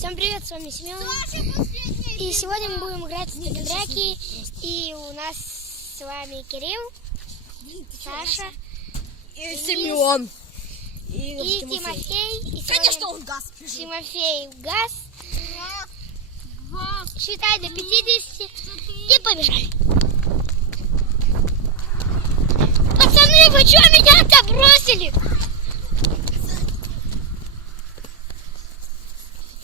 Всем привет, с вами Семен. И сегодня мы будем играть в стуки-драки. И у нас с вами Кирилл, Саша, и Семен. И Тимофей. И конечно, он газ. Тимофей газ. Считай до 50 и побежали. Пацаны, вы что меня-то бросили?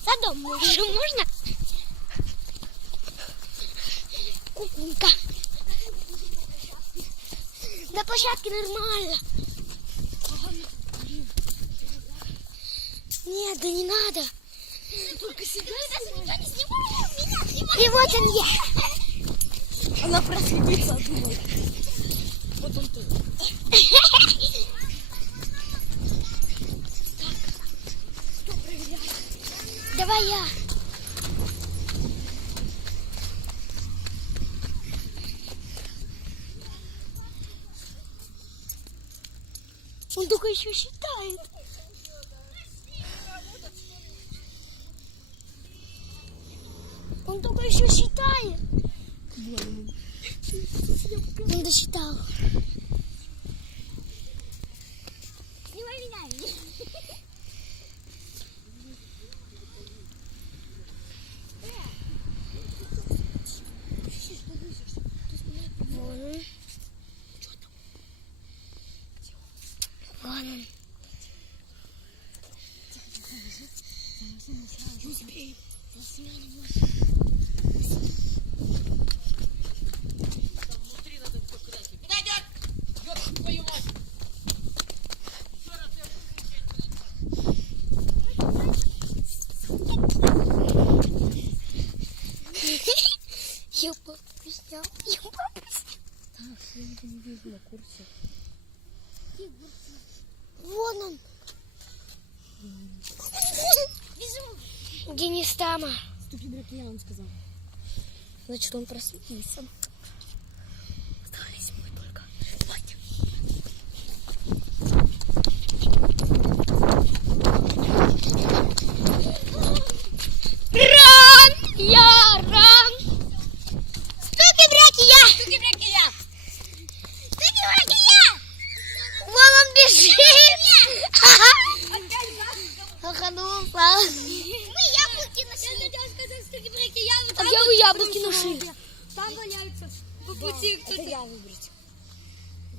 За дом уже можно? Кукунка. До площадки нормально. Нет, да не надо. Только себя И вот он я. Она проследится, думает. Вот он тут. Кто проверяет? Давай я. Он только еще считает. Он только еще считает. Он досчитал. Снимай меня. Вон он. Вон он. Не успеем. Я пропустил. Так, я его не вижу на курсе. Вон он. Денис Тама. Стуки-драки, я вам сказал. Значит, он просветился. Остались мы только. Давайте. Ран! Я ран! Стуки-драки я! Стуки-драки я! Стуки-драки я! Вон он бежит! Оханулся. Мы яблоки нашли. Я хотела сказать, стуки-драки я. А где вы яблоки нашли? Там валяются по пути кто-то. Это я выбрать.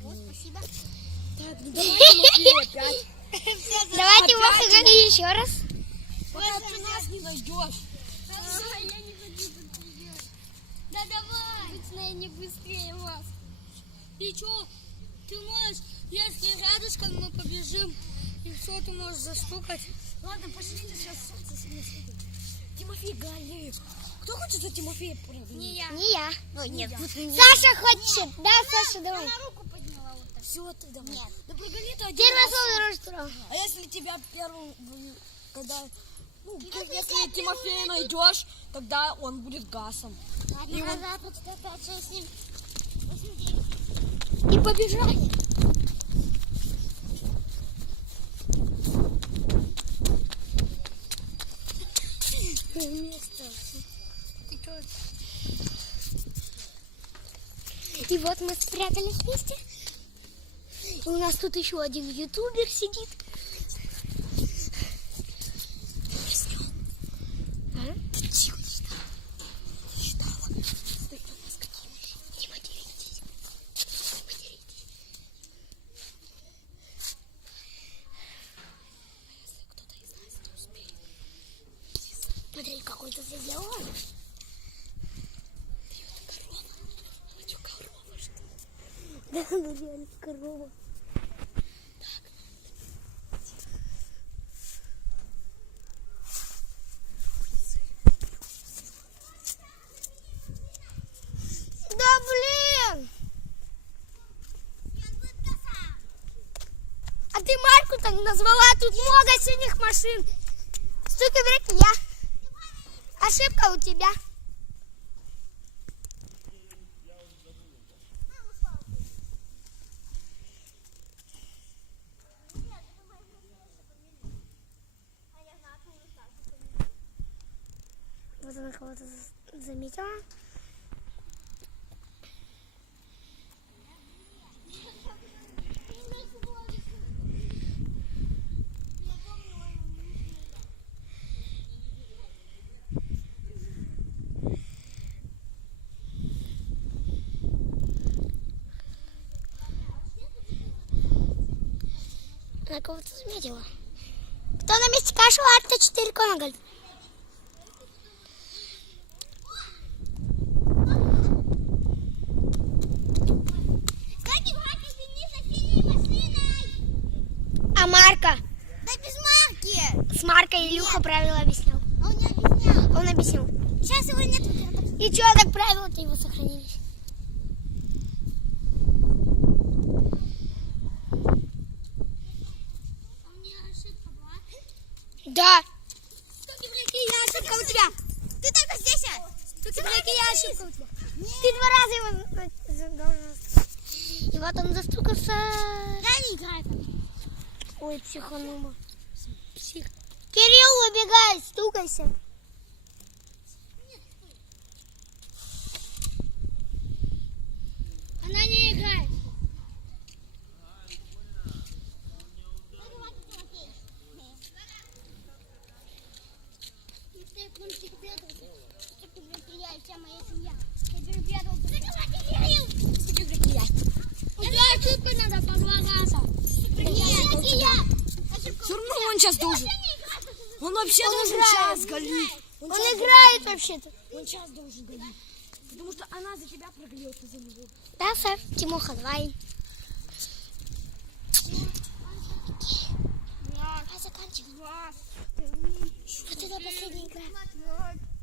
Вот, спасибо. Так, ну давайте опять. Давайте выходили еще раз. Пока ты нас не найдешь. Давай, я не хочу тут бежать. Да давай. Точно я не быстрее вас. И что? Ты можешь, если рядышком мы побежим, и все, ты можешь застукать. Ладно, пошлите сейчас солнце сильно светит. Тимофей Галеев. Кто хочет за Тимофея проверить? Не я. Не я. Ну, нет. Саша хочет. Да, Саша, давай. Она руку подняла вот так. Все, ты давай. Нет. Да прогони ты один Первое раз. слово дороже второго. А если тебя первым, когда... Ну, если Тимофея найдешь, тогда он будет гасом. И, он- и побежали. И вот мы спрятались вместе. И у нас тут еще один ютубер сидит. А? Ты тихо читала. Читала. Стой, у нас какие еще? Не материтесь. Не материтесь. Если кто-то из нас не успеет. Смотри, какой-то сделал. А что, корова, что ли? Да, ну реально корова. Да блин! А ты марку так назвала? Тут много синих машин. Стуки-драки я. Ошибка у тебя. Вот она кого-то заметила. Она кого-то заметила. Кто на месте кашу, арта 4 конагаль. А Марка? Да без марки. С Маркой Илюха правила объяснял. Он не объяснял. Он объяснил. Сейчас его нет. И что, так правила-то его сохранились? А у меня ошибка была. Да. Стуки-бряки, я ошибка у тебя. Ты только здесь, а? Стуки-бряки, я ошибка у тебя. Ты 2 раза его должен. И вот он застукался. Да, не играй. Ой, психанума. Псих. Кирилл, убегай, стукайся. Она не играет. Ошибка надо по 2 раза. Все равно он сейчас должен. Он вообще должен сейчас галить. Он играет вообще-то. Он сейчас должен галить. Потому что она за тебя прогрелся за него. Да, Сэф, Тимоха, давай. А заканчивай. Вот это последняя игра.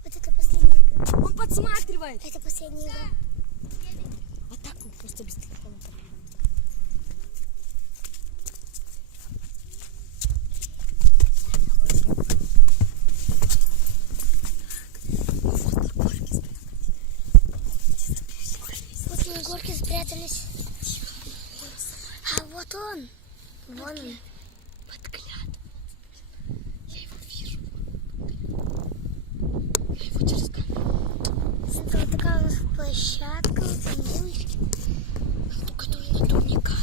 Вот это последняя игра. Он подсматривает. Это последняя игра. А так он просто без телефона. Вот мы на горке спрятались. А вот он. Вон он. Подглядывает. Я его вижу. Я его через камеру. Это вот такая у нас площадка. Вот там девочки. Который на турниках.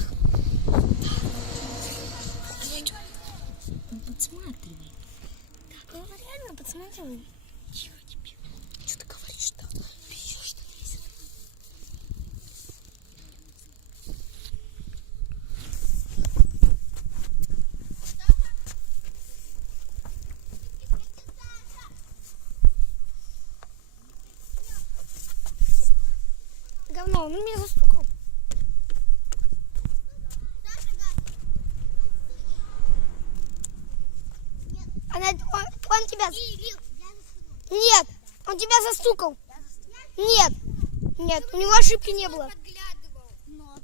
Он подсматривает. Ну, реально, подсматриваем. Тихо тебе. Что ты говоришь-то? Пьешь, что есть. Говно, он меня застукал. Он тебя... Нет, он тебя застукал. Нет, нет, у него ошибки не было. Подглядывал. Но.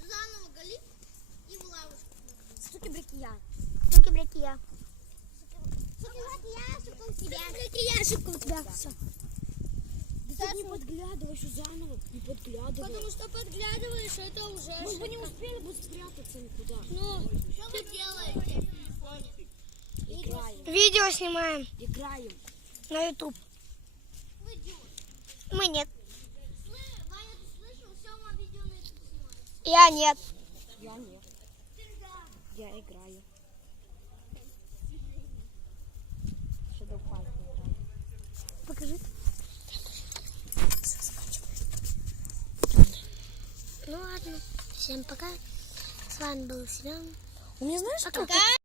Заново гали и в лавочку. Стуки-бряки я. Стуки-бряки я. Я ошибка у тебя. Я ошибка у тебя. Все. Да ты не подглядывай еще заново. Не подглядывай. Потому что подглядываешь, это уже Мы бы не ошибка. успели бы спрятаться никуда. Ну, что вы делаете? Играем. Видео снимаем Играем. на YouTube. Вы идиот. Мы нет. Ваня, ты слышал? Сёма видео на YouTube снимает. Я нет. Я нет. Я играю. Shadow Fight играю. Покажи. Ну ладно. Всем пока. С вами был Семен. У меня знаешь, Пока. как